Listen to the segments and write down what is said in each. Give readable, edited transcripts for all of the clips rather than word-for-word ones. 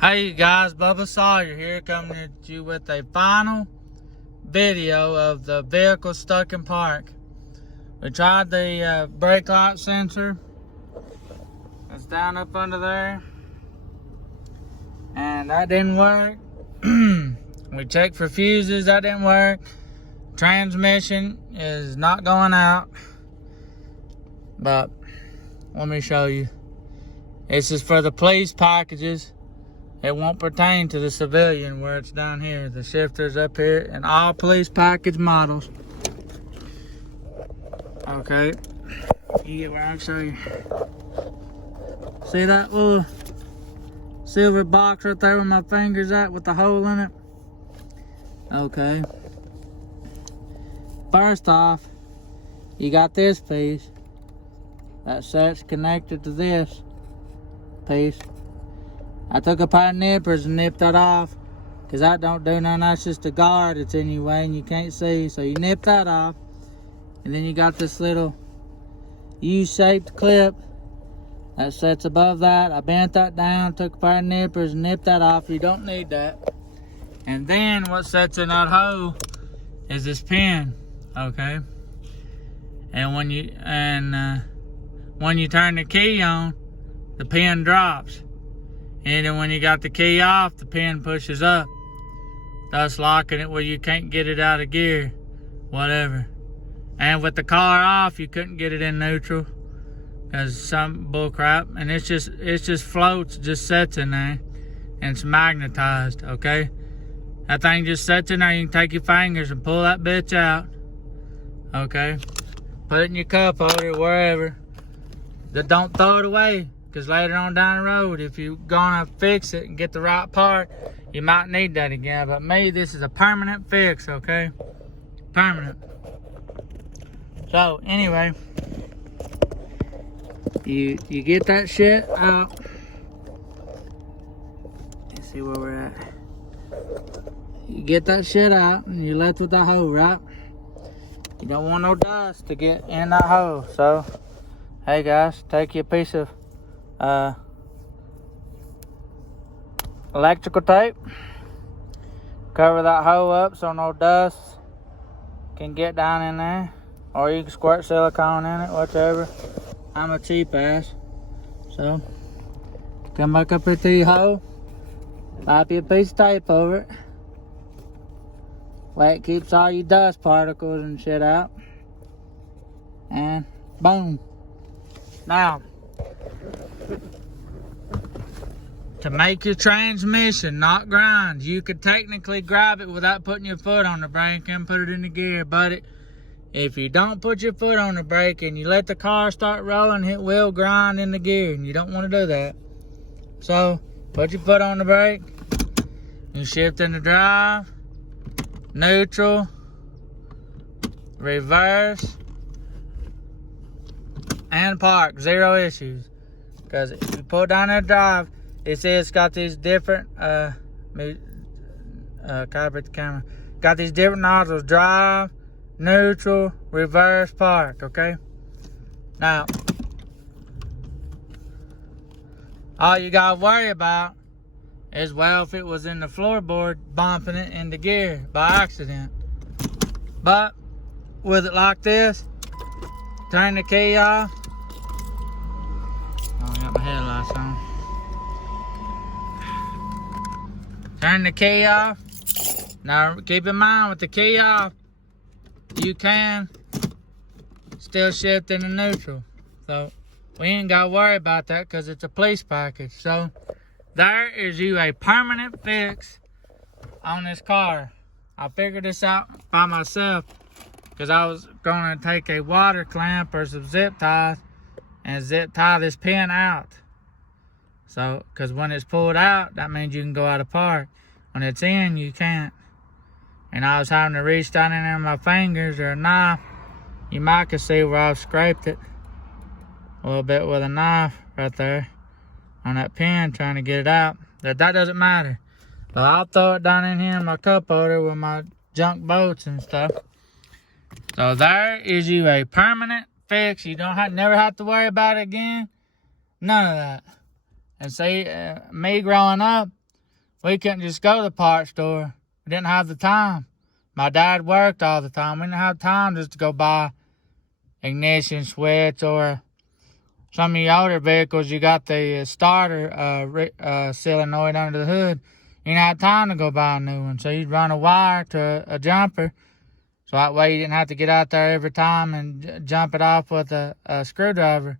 Hey guys, Bubba Sawyer here, coming at you with a final video of the vehicle stuck in park. We tried the brake light sensor. It's down up under there, and that didn't work. We checked for fuses, that didn't work. Transmission is not going out, but let me show you. This is for the police packages. It won't pertain to the civilian where it's down here. The shifter's up here and all police package models. Okay, you get where I'll show you. See that little silver box right there where my finger's at with the hole in it? Okay. First off, you got this piece. That set's connected to this piece. I took a pair of nippers and nipped that off, because that don't do nothing. That's just a guard that's in your way and you can't see. So you nip that off, and then you got this little U-shaped clip that sits above that. I bent that down, took a pair of nippers and nipped that off. You don't need that. And then what sits in that hole is this pin, okay? And when you turn the key on, the pin drops. And then when you got the key off, the pin pushes up, thus locking it where you can't get it out of gear, whatever. And with the car off, you couldn't get it in neutral, because some bull crap. And it just floats, just sits in there, and it's magnetized, okay? That thing just sits in there. You can take your fingers and pull that bitch out, okay? Put it in your cup holder, wherever. But don't throw it away. Because later on down the road, if you're gonna fix it and get the right part, you might need that again. But me, this is a permanent fix, okay? Permanent. So anyway, you get that shit out. Let's see where we're at. You get that shit out and you're left with that hole, right? You don't want no dust to get in that hole. So, hey guys, take your piece of electrical tape, cover that hole up so no dust can get down in there, or you can squirt silicone in it, whichever. I'm a cheap ass, so come back up into your hole, slap your piece of tape over it, way it keeps all your dust particles and shit out, and boom. Now, to make your transmission not grind, you could technically grab it without putting your foot on the brake and put it in the gear. But if you don't put your foot on the brake and you let the car start rolling, it will grind in the gear, and you don't want to do that. So put your foot on the brake and shift in the drive, neutral, reverse, and park. Zero issues. Because if you put down that drive, it says it's got these different the camera. Got these different nozzles: drive, neutral, reverse, park. Okay. Now, all you gotta worry about is, well, if it was in the floorboard, bumping it into gear by accident. But with it like this, turn the key off. Oh, I got my headlights on. Turn the key off. Now keep in mind, with the key off, you can still shift into neutral. So we ain't got to worry about that because it's a police package. So there is you a permanent fix on this car. I figured this out by myself because I was going to take a water clamp or some zip ties and zip tie this pin out. So, because when it's pulled out, that means you can go out of park. When it's in, you can't. And I was having to reach down in there with my fingers or a knife. You might can see where I've scraped it a little bit with a knife right there on that pin, trying to get it out. That doesn't matter. But I'll throw it down in here in my cup holder with my junk boats and stuff. So there is you a permanent fix. You don't never have to worry about it again. None of that. And see, me growing up, we couldn't just go to the parts store. We didn't have the time. My dad worked all the time. We didn't have time just to go buy ignition switch, or some of your older vehicles, you got the starter solenoid under the hood. You didn't have time to go buy a new one. So you'd run a wire to a jumper. So that way you didn't have to get out there every time and jump it off with a screwdriver.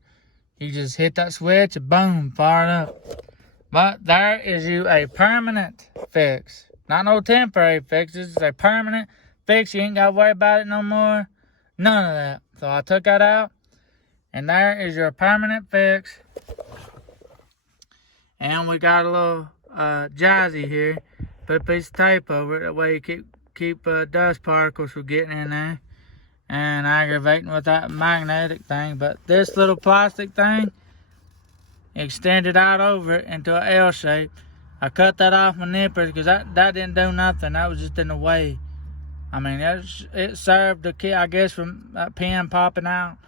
You just hit that switch and boom, fire it up. But there is you a permanent fix. Not no temporary fix. This is a permanent fix. You ain't got to worry about it no more. None of that. So I took that out. And there is your permanent fix. And we got a little jazzy here. Put a piece of tape over it. That way you keep dust particles from getting in there and aggravating with that magnetic thing. But this little plastic thing, extended out over it into an L shape. I cut that off my nippers because that didn't do nothing. That was just in the way. I mean, it served the key, I guess, from that pin popping out.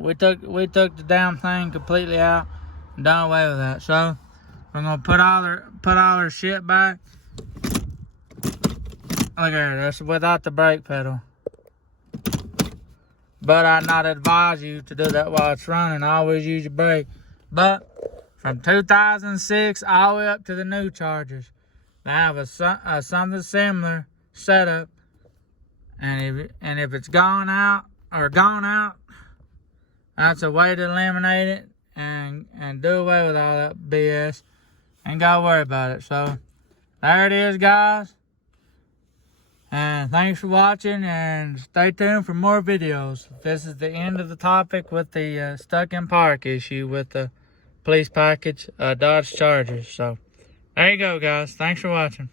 We took the damn thing completely out and done away with that. So we're gonna put all our shit back. Look here, that's without the brake pedal. But I not advise you to do that while it's running. Always use your brake. But from 2006 all the way up to the new Chargers, they have a something similar setup. And if it's gone out, that's a way to eliminate it and do away with all that BS. Ain't gotta worry about it. So there it is, guys. And thanks for watching, and stay tuned for more videos. This is the end of the topic with the stuck in park issue with the police package Dodge Chargers. So there you go, guys. Thanks for watching.